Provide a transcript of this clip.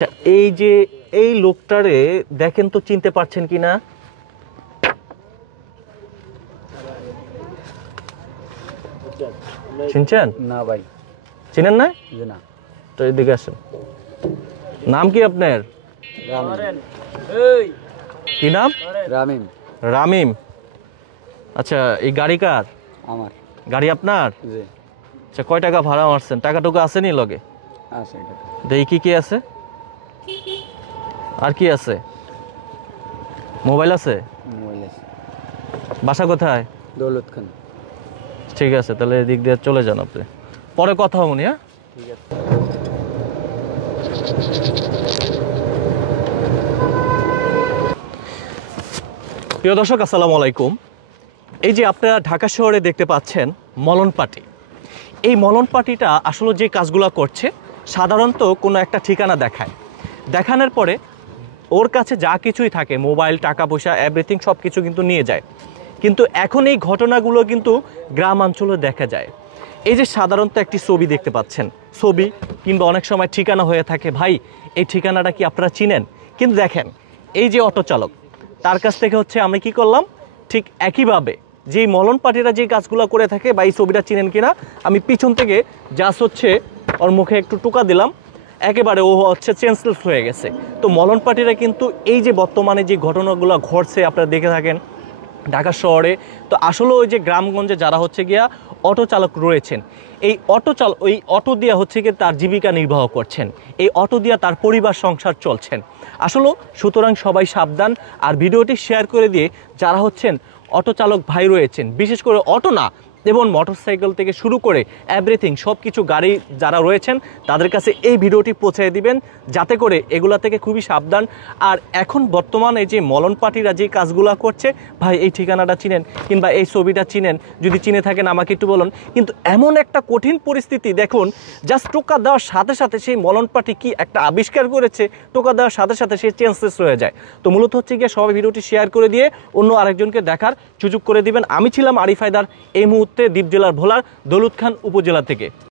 এই যে এই লোকটারে দেখেন তো চিনতে পারছেন কিনা? চিনছেন? না ভাই, চিনেন না? জি না। তো এদিকে আসেন। নাম কি আপনার? কি নাম? রামিম। রামিম। আচ্ছা, এই গাড়ি কার? আমার। গাড়ি আপনার? জি। আচ্ছা, কয় টাকা ভাড়া মারছেন? টাকাটুকু আছে নি লগে? আছে এটা। দেখি কি কি আছে। আর কি আছে? মোবাইল আছে? মোবাইল আছে। বাসা কোথায়? দৌলত খান। ঠিক আছে, তাহলে এদিক দিয়ে চলে যান আপনি, পরে কথা হবে নি। হ্যাঁ, ঠিক আছে। প্রিয় দর্শক, আসসালামু আলাইকুম। এই যে আপনারা ঢাকা শহরে দেখতে পাচ্ছেন মলন পার্টি, এই মলন পার্টিটা আসলে যে কাজগুলো করছে সাধারণত কোনো একটা ঠিকানা দেখায়, দেখানোর পরে ওর কাছে যা কিছুই থাকে, মোবাইল, টাকা পয়সা, এভরিথিং সব কিছু কিন্তু নিয়ে যায়। কিন্তু এখন এই ঘটনাগুলো কিন্তু গ্রাম অঞ্চলে দেখা যায়। এই যে সাধারণত একটি ছবি দেখতে পাচ্ছেন, ছবি কিংবা অনেক সময় ঠিকানা হয়ে থাকে। ভাই, এই ঠিকানাটা কি আপনারা চিনেন? কিন্তু দেখেন, এই যে অটো চালক, তার কাছ থেকে হচ্ছে আমরা কি করলাম, ঠিক একইভাবে যেই মলন পার্টিরা যে কাজগুলো করে থাকে, বা এই ছবিটা চিনেন কিনা, আমি পিছন থেকে জাস্ট হচ্ছে ওর মুখে একটু টোকা দিলাম, একেবারে ও হচ্ছে চেঞ্জলেস হয়ে গেছে। তো মলন পার্টিরা কিন্তু এই যে বর্তমানে যে ঘটনাগুলো ঘটছে আপনারা দেখে থাকেন ঢাকা শহরে, তো আসলে ওই যে গ্রামগঞ্জে যারা হচ্ছে গিয়া অটো চালক রয়েছেন, এই অটো দিয়ে হচ্ছে গিয়ে তার জীবিকা নির্বাহ করছেন, এই অটো দিয়ে তার পরিবার সংসার চলছেন আসলে। সুতরাং সবাই সাবধান, আর ভিডিওটি শেয়ার করে দিয়ে যারা হচ্ছেন অটো চালক ভাই রয়েছেন, বিশেষ করে অটো না এবং মোটরসাইকেল থেকে শুরু করে এভরিথিং সব কিছু গাড়ি যারা রয়েছেন, তাদের কাছে এই ভিডিওটি পৌঁছে দিবেন, যাতে করে এগুলা থেকে খুবই সাবধান। আর এখন বর্তমানে যে মলন পার্টিরা যে কাজগুলো করছে, ভাই এই ঠিকানাটা চিনেন কিংবা এই ছবিটা চিনেন? যদি চিনে থাকেন আমাকে একটু বলুন। কিন্তু এমন একটা কঠিন পরিস্থিতি দেখুন, জাস্ট টোকা দেওয়ার সাথে সাথে সেই মলন পার্টি কি একটা আবিষ্কার করেছে, টোকা দেওয়ার সাথে সাথে সেই চেঞ্জলেস হয়ে যায়। তো মূলত হচ্ছে গিয়ে সবাই ভিডিওটি শেয়ার করে দিয়ে অন্য আরেকজনকে দেখার সুযোগ করে দিবেন। আমি ছিলাম আরিফ হায়দার, এই মুহূর্তে দ্বীপ জেলার ভোলার দৌলত খান উপজেলা থেকে।